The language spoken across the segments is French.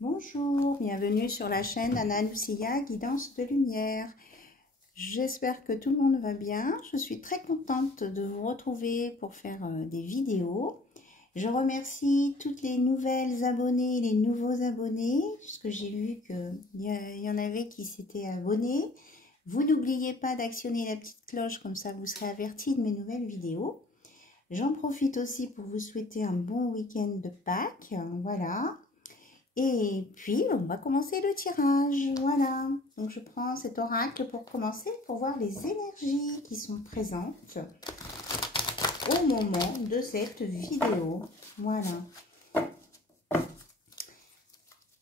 Bonjour, bienvenue sur la chaîne Anna Lucia, Guidance de Lumière. J'espère que tout le monde va bien. Je suis très contente de vous retrouver pour faire des vidéos. Je remercie toutes les nouvelles abonnées et les nouveaux abonnés, puisque j'ai vu qu'il y en avait qui s'étaient abonnés. Vous n'oubliez pas d'actionner la petite cloche, comme ça vous serez avertis de mes nouvelles vidéos. J'en profite aussi pour vous souhaiter un bon week-end de Pâques. Voilà. Et puis, on va commencer le tirage. Voilà. Donc, je prends cet oracle pour commencer, pour voir les énergies qui sont présentes au moment de cette vidéo. Voilà.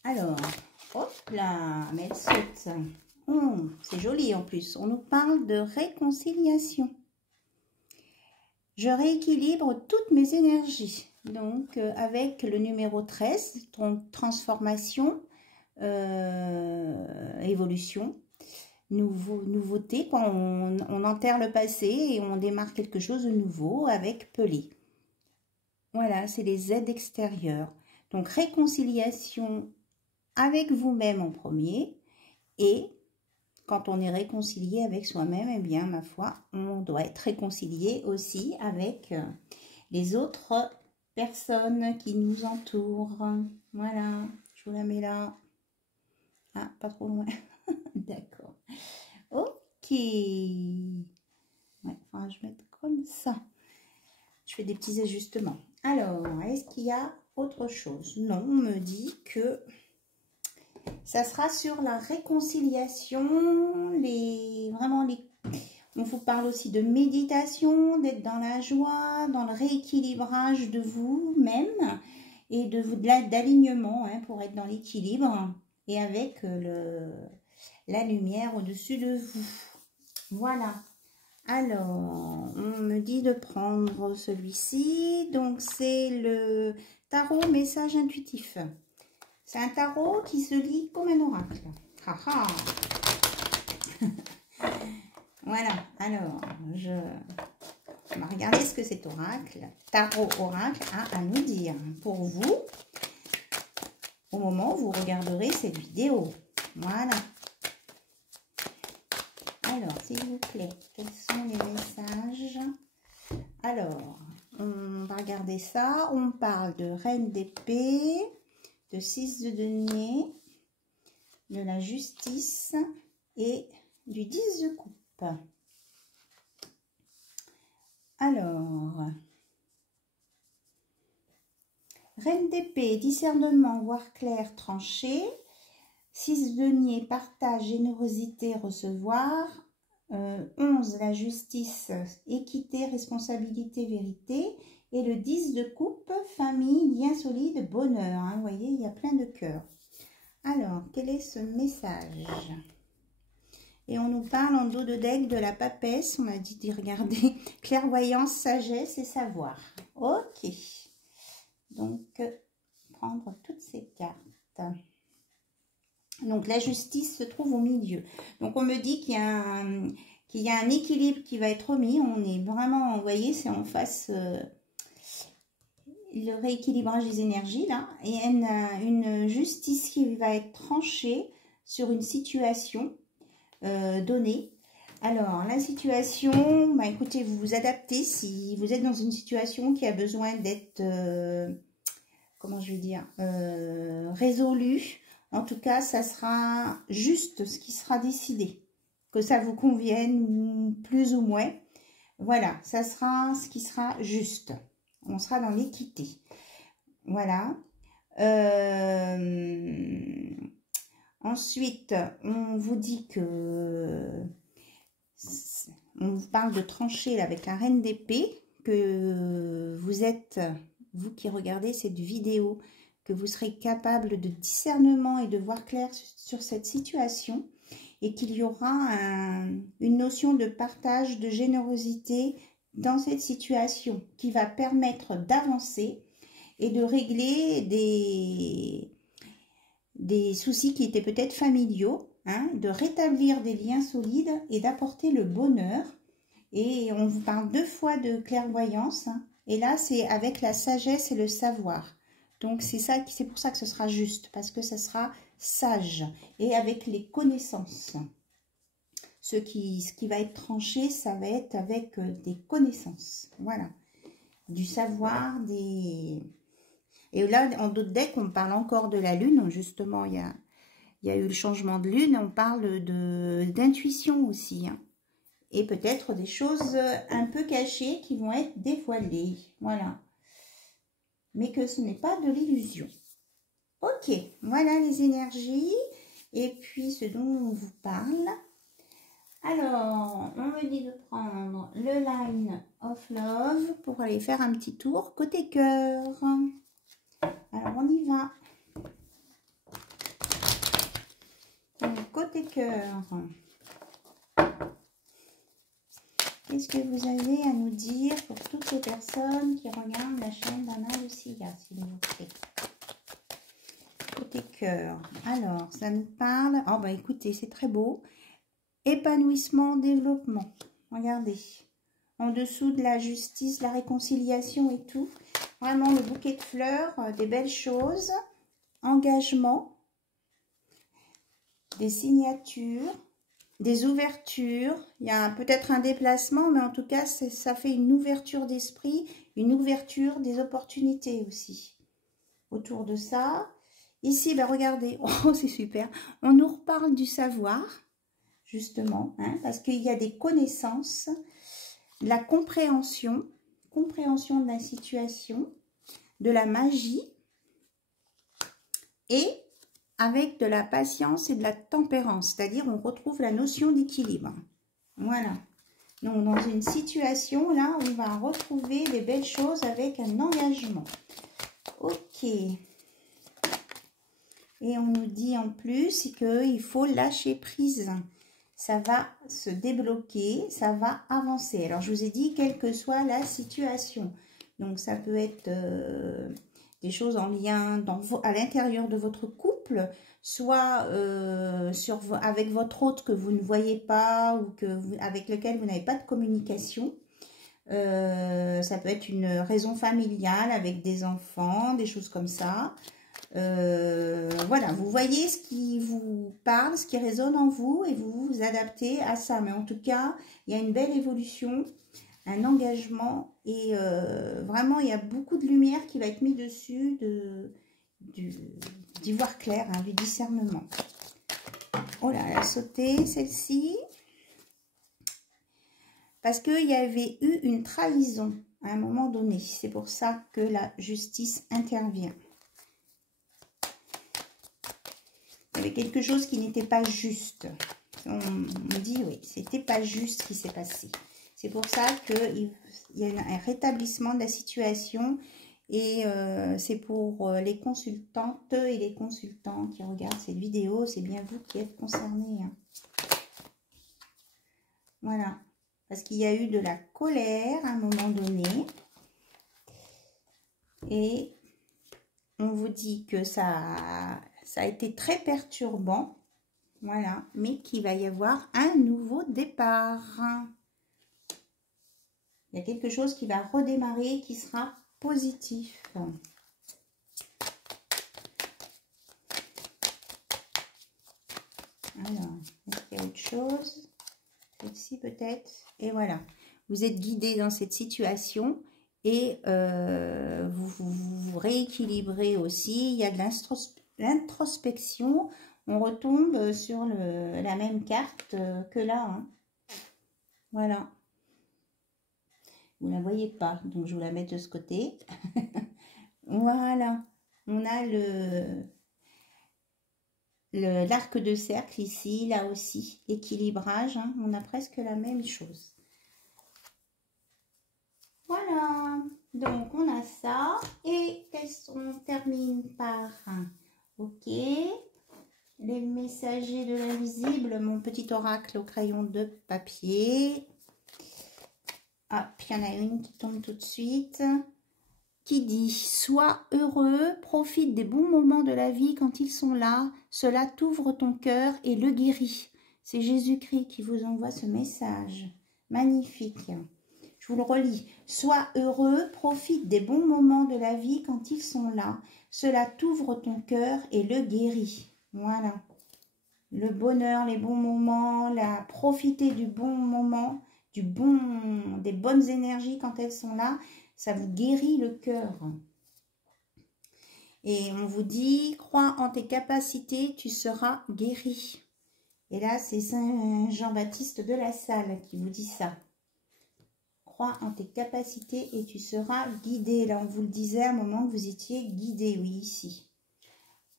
Alors, hop là, mais elle saute. C'est joli en plus. On nous parle de réconciliation. Je rééquilibre toutes mes énergies. Donc, avec le numéro 13, transformation, évolution, nouveauté. Quand on enterre le passé et on démarre quelque chose de nouveau avec Pelé. Voilà, c'est les aides extérieures. Donc, réconciliation avec vous-même en premier et quand on est réconcilié avec soi-même, eh bien, ma foi, on doit être réconcilié aussi avec les autres personnes qui nous entourent. Voilà, je vous la mets là. Ah, pas trop loin. D'accord. Ok. Ouais, enfin, je vais mettre comme ça. Je fais des petits ajustements. Alors, est-ce qu'il y a autre chose? Non, on me dit que ça sera sur la réconciliation, on vous parle aussi de méditation, d'être dans la joie, dans le rééquilibrage de vous-même et d'alignement pour être dans l'équilibre et avec la lumière au-dessus de vous. Voilà. Alors, on me dit de prendre celui-ci. Donc, c'est le tarot message intuitif. C'est un tarot qui se lit comme un oracle. Voilà, alors, on va regarder ce que cet oracle, tarot oracle, a à nous dire pour vous au moment où vous regarderez cette vidéo. Voilà. Alors, s'il vous plaît, quels sont les messages? Alors, on va regarder ça. On parle de reine d'épée, de 6 de denier, de la justice et du 10 de coupe. Alors, reine d'épée, discernement, voir clair, trancher. 6 de denier, partage, générosité, recevoir. 11, la justice, équité, responsabilité, vérité. Et le 10 de coupe, famille, lien solide, bonheur. Hein, vous voyez, il y a plein de cœurs. Alors, quel est ce message? Et on nous parle en dos de deck de la papesse. On a dit d'y regarder. Clairvoyance, sagesse et savoir. Ok. Donc, prendre toutes ces cartes. Donc, la justice se trouve au milieu. Donc, on me dit qu'il y a un équilibre qui va être remis. On est vraiment, vous voyez, c'est en face le rééquilibrage des énergies, là. Et une justice qui va être tranchée sur une situation donnée. Alors, la situation, bah, écoutez, vous vous adaptez si vous êtes dans une situation qui a besoin d'être, comment je vais dire, résolue. En tout cas, ça sera juste ce qui sera décidé. Que ça vous convienne plus ou moins. Voilà, ça sera ce qui sera juste. On sera dans l'équité. Voilà. Ensuite, on vous dit que... On vous parle de trancher là, avec la reine d'épée. Que vous êtes, vous qui regardez cette vidéo, que vous serez capable de discernement et de voir clair sur cette situation et qu'il y aura une notion de partage, de générosité dans cette situation qui va permettre d'avancer et de régler des soucis qui étaient peut-être familiaux, hein, de rétablir des liens solides et d'apporter le bonheur. Et on vous parle 2 fois de clairvoyance, hein, et là c'est avec la sagesse et le savoir. Donc, c'est pour ça que ce sera juste, parce que ce sera sage et avec les connaissances. Ce qui va être tranché, ça va être avec des connaissances. Voilà. Du savoir, des... Et là, en d'autres decks, on parle encore de la lune. Justement, il y a eu le changement de lune. On parle d'intuition aussi. Hein. Et peut-être des choses un peu cachées qui vont être dévoilées. Voilà. Mais que ce n'est pas de l'illusion. Ok, voilà les énergies. Et puis, ce dont on vous parle. Alors, on me dit de prendre le Line of Love pour aller faire un petit tour côté cœur. Alors, on y va. Donc, côté cœur. Qu'est-ce que vous avez à nous dire pour toutes les personnes qui regardent la chaîne d'Anna Lucia, s'il vous plaît? Côté cœur. Alors, ça nous parle... Oh, bah écoutez, c'est très beau. Épanouissement, développement. Regardez. En dessous de la justice, la réconciliation et tout. Vraiment le bouquet de fleurs, des belles choses. Engagement. Des signatures. Des ouvertures. Il y a peut-être un déplacement, mais en tout cas, ça fait une ouverture d'esprit. Une ouverture des opportunités aussi. Autour de ça. Ici, ben regardez. Oh, c'est super. On nous reparle du savoir. Justement, hein, parce qu'il y a des connaissances, la compréhension de la situation, de la magie, et avec de la patience et de la tempérance, c'est-à-dire on retrouve la notion d'équilibre. Voilà. Donc dans une situation, là, on va retrouver des belles choses avec un engagement. Ok. Et on nous dit en plus qu'il faut lâcher prise. Ça va se débloquer, ça va avancer. Alors, je vous ai dit, quelle que soit la situation. Donc, ça peut être des choses en lien à l'intérieur de votre couple, soit avec votre hôte que vous ne voyez pas ou avec lequel vous n'avez pas de communication. Ça peut être une raison familiale avec des enfants, des choses comme ça. Voilà, vous voyez ce qui vous parle, ce qui résonne en vous et vous vous adaptez à ça. Mais en tout cas, il y a une belle évolution, un engagement et vraiment, il y a beaucoup de lumière qui va être mise dessus, d'y voir clair, hein, du discernement. Oh là, elle a sauté celle-ci. Parce qu'il y avait eu une trahison à un moment donné. C'est pour ça que la justice intervient. Il y avait quelque chose qui n'était pas juste. On me dit, oui, c'était pas juste ce qui s'est passé. C'est pour ça qu'il y a un rétablissement de la situation. Et c'est pour les consultantes et les consultants qui regardent cette vidéo. C'est bien vous qui êtes concernés. Hein. Voilà. Parce qu'il y a eu de la colère à un moment donné. Et on vous dit que ça a été très perturbant. Voilà. Mais qu'il va y avoir un nouveau départ. Il y a quelque chose qui va redémarrer, qui sera positif. Alors, est-ce qu'il y a autre chose? Celle-ci peut-être. Et voilà. Vous êtes guidé dans cette situation et vous rééquilibrez aussi. Il y a de l'introspection. On retombe sur la même carte que là. Hein. Voilà. Vous ne la voyez pas, donc je vous la mets de ce côté. Voilà. On a l'arc de cercle ici, là aussi. Équilibrage. Hein. On a presque la même chose. Voilà. Donc, on a ça. Et on termine par... Ok. Les messagers de l'invisible, mon petit oracle au crayon de papier. Ah, puis il y en a une qui tombe tout de suite. Qui dit, sois heureux, profite des bons moments de la vie quand ils sont là. Cela t'ouvre ton cœur et le guérit. C'est Jésus-Christ qui vous envoie ce message. Magnifique. Je vous le relis. Sois heureux, profite des bons moments de la vie quand ils sont là. Cela t'ouvre ton cœur et le guérit. Voilà. Le bonheur, les bons moments, profiter du bon moment, des bonnes énergies quand elles sont là, ça vous guérit le cœur. Et on vous dit, crois en tes capacités, tu seras guéri. Et là, c'est Saint Jean-Baptiste de la Salle qui vous dit ça. Crois en tes capacités et tu seras guidé. Là, on vous le disait à un moment que vous étiez guidé, oui, ici.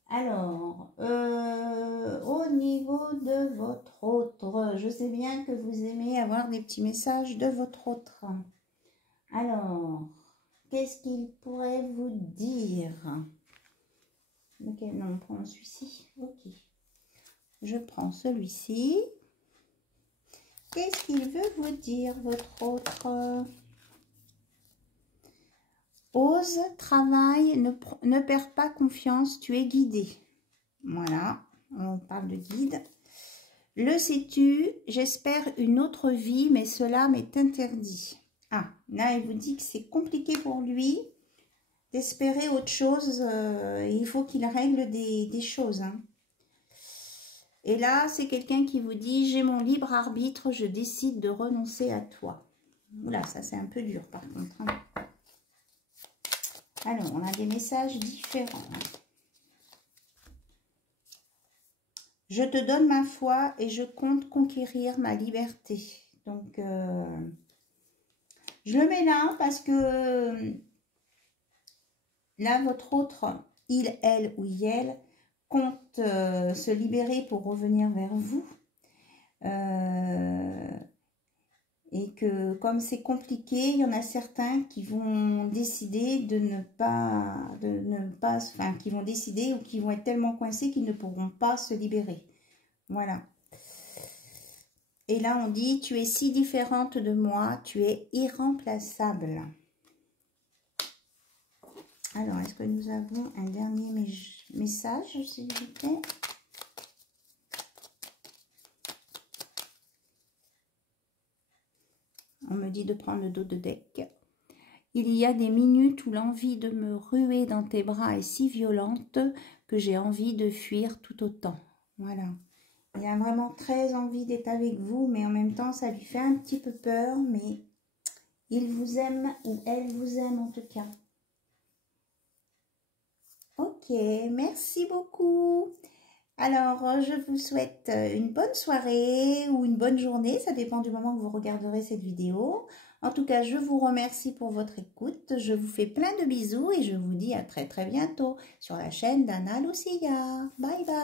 Alors, au niveau de votre autre, je sais bien que vous aimez avoir des petits messages de votre autre. Alors, qu'est-ce qu'il pourrait vous dire? Ok, non, on prend celui-ci. Ok. Je prends celui-ci. Qu'est-ce qu'il veut vous dire, votre autre? Ose, travaille, ne perds pas confiance, tu es guidé. Voilà, on parle de guide. Le sais-tu, j'espère une autre vie, mais cela m'est interdit. Ah, là, il vous dit que c'est compliqué pour lui d'espérer autre chose. Il faut qu'il règle des choses. Hein. Et là, c'est quelqu'un qui vous dit, j'ai mon libre arbitre, je décide de renoncer à toi. Oula, ça c'est un peu dur par contre. Hein. Alors, on a des messages différents. Je te donne ma foi et je compte conquérir ma liberté. Donc, je le mets là parce que là, votre autre, il, elle ou elle, compte se libérer pour revenir vers vous. Et que comme c'est compliqué, il y en a certains qui vont décider enfin, qui vont décider ou qui vont être tellement coincés qu'ils ne pourront pas se libérer. Voilà. Et là, on dit, tu es si différente de moi, tu es irremplaçable. Alors, est-ce que nous avons un dernier message, s'il vous plaît? On me dit de prendre le dos de deck. Il y a des minutes où l'envie de me ruer dans tes bras est si violente que j'ai envie de fuir tout autant. Voilà. Il a vraiment très envie d'être avec vous, mais en même temps, ça lui fait un petit peu peur, mais il vous aime ou elle vous aime en tout cas. Ok, merci beaucoup. Alors, je vous souhaite une bonne soirée ou une bonne journée. Ça dépend du moment que vous regarderez cette vidéo. En tout cas, je vous remercie pour votre écoute. Je vous fais plein de bisous et je vous dis à très très bientôt sur la chaîne d'Anna Lucia. Bye bye.